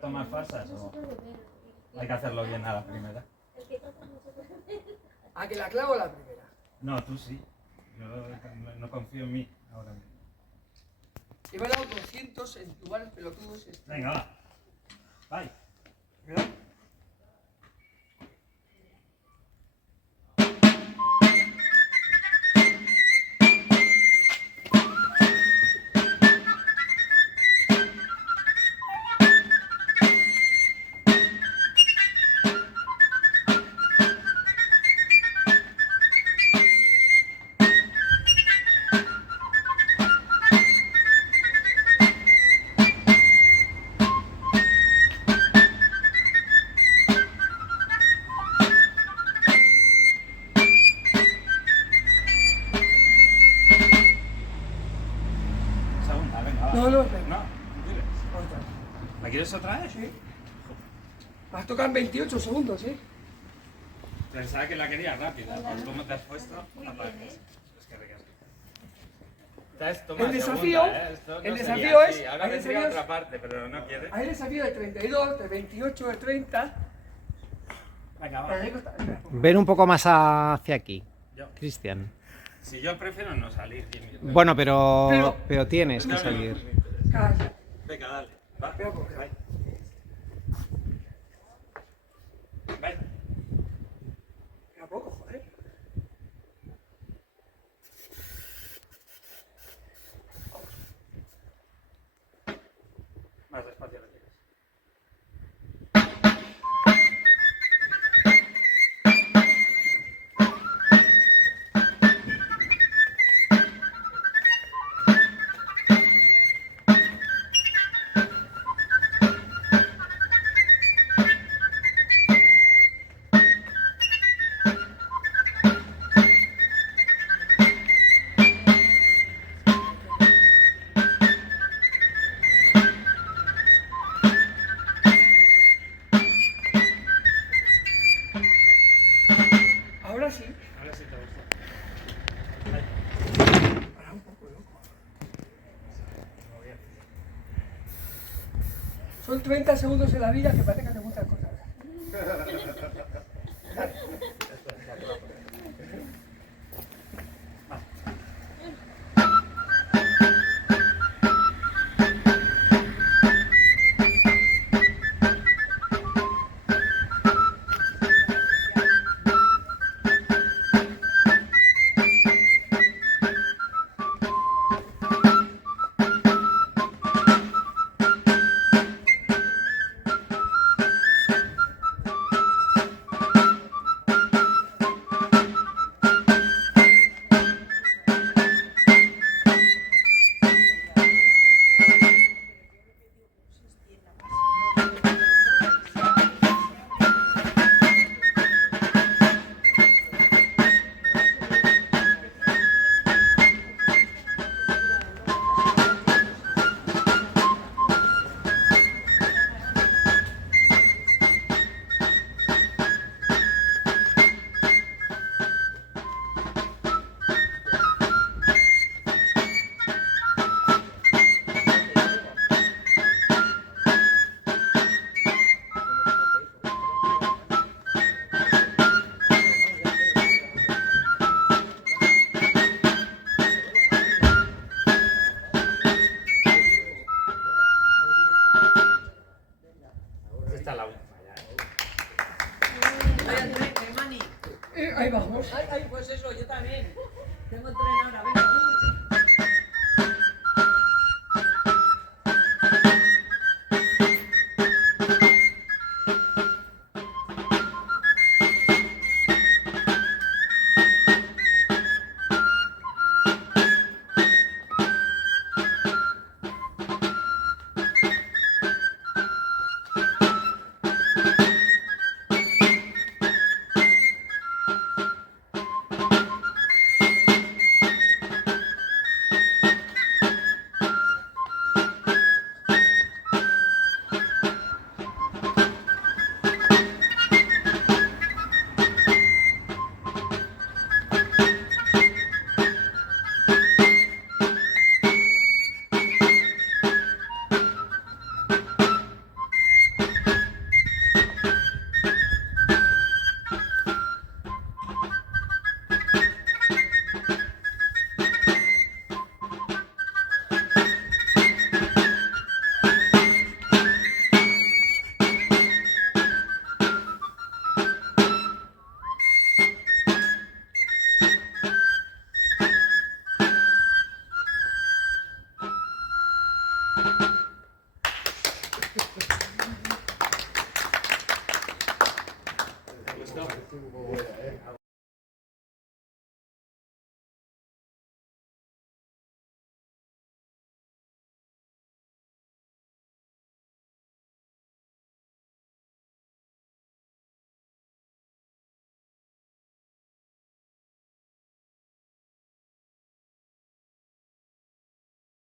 ¿Tomas falsas o hay que hacerlo bien a la primera? ¿A que la clavo la primera? No, tú sí. Yo no confío en mí ahora mismo. He ganado 200 en lugares pelotudos. Venga, va. Bye. ¿Verdad? Segunda, venga, va. No, No, venga. ¿quieres? Otra. ¿La quieres otra vez? Sí. Vas a tocar en 28 segundos, ¿eh? Pensaba que la quería rápida, por cómo te has puesto. Apareces. Es que ricas. El desafío, Esto no el sería desafío así. es- Ahora el vendría desafío otra es- parte, pero no quiere. Hay el desafío de 32, de 28, de 30. Venga, va. Ven un poco más hacia aquí, Yo. Cristian. Si yo prefiero no salir 10 minutos. Bueno, pero tienes que No, no, no. salir. Calla. Venga, dale. Va. Espera, por favor. Bye. ¿A poco, joder? Más despacio que quieres. Ahora sí. Ahora sí te gusta. Ahora un poco loco. Muy bien. Son 30 segundos en la vida que parece que te gustan cosas. Esta es la última ya. Ahí vamos. Ay, pues eso, yo también. Tengo entrenadora, venga tú. tengo.